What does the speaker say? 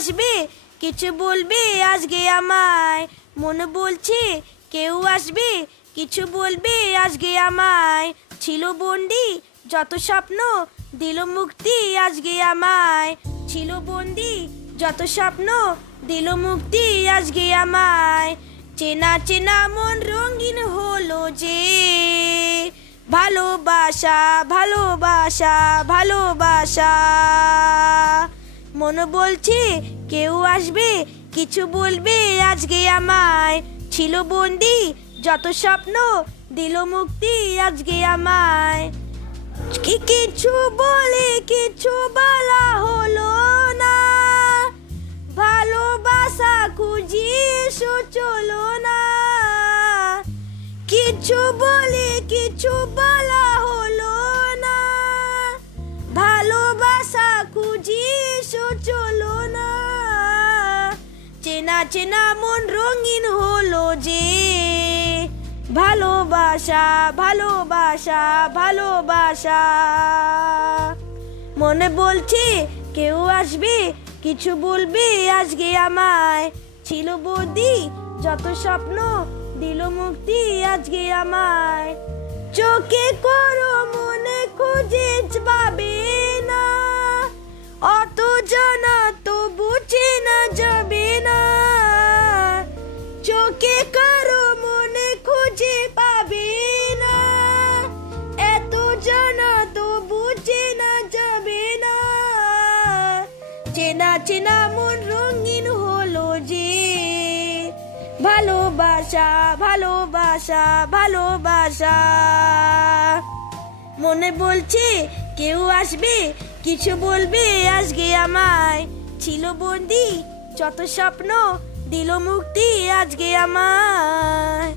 আসবে কিছু বলবে আজকে আমায়, মন বলছে কেউ আসবে কিছু বলবে আজকে আমায়। ছিল বন্দি যত স্বপ্ন দিল মুক্তি আজকে আমায়, ছিল বন্দি যত স্বপ্ন দিল মুক্তি আজকে আমায়। চেনা চেনা মন রঙিন হলো যে, ভালোবাসা ভালোবাসা ভালোবাসা। মন বলছে কেউ আসবে কিছু বলবে আজকে আমায়, ছিল বন্দি যত স্বপ্ন দিল মুক্তি আজকে আমায়। কি কিছু বলে কিছু বলা হলো না, ভালোবাসা খুঁজি এসো চলো না। কিছু বলে কিছু বলা হলো না, ভালোবাসা খুঁজি এসো চলো না। চেনা চেনা মন রঙিন হলো যে, ভালোবাসা ভালোবাসা ভালোবাসা। মনে বলছে কেউ আসবে কিছু বলবে আজকে আমায়, ছিল বন্দি যত স্বপ্ন দিল মুক্তি আজকে আমায়। চোখে করো মনে খুঁজে পাবে না, অত জানা তো বুঝে না যাবে না। চোখে করো মনে খুঁজে পাবে না, এত জানা তো বুঝে না যাবে না। চেনা চেনা মন রঙিন হলো যে, ভালোবাসা ভালোবাসা ভালোবাসা। মনে বলছে কেউ আসবে কিছু বলবে আজকে আমায়, ছিল বন্দি যত স্বপ্ন দিল মুক্তি আজকে আমায়।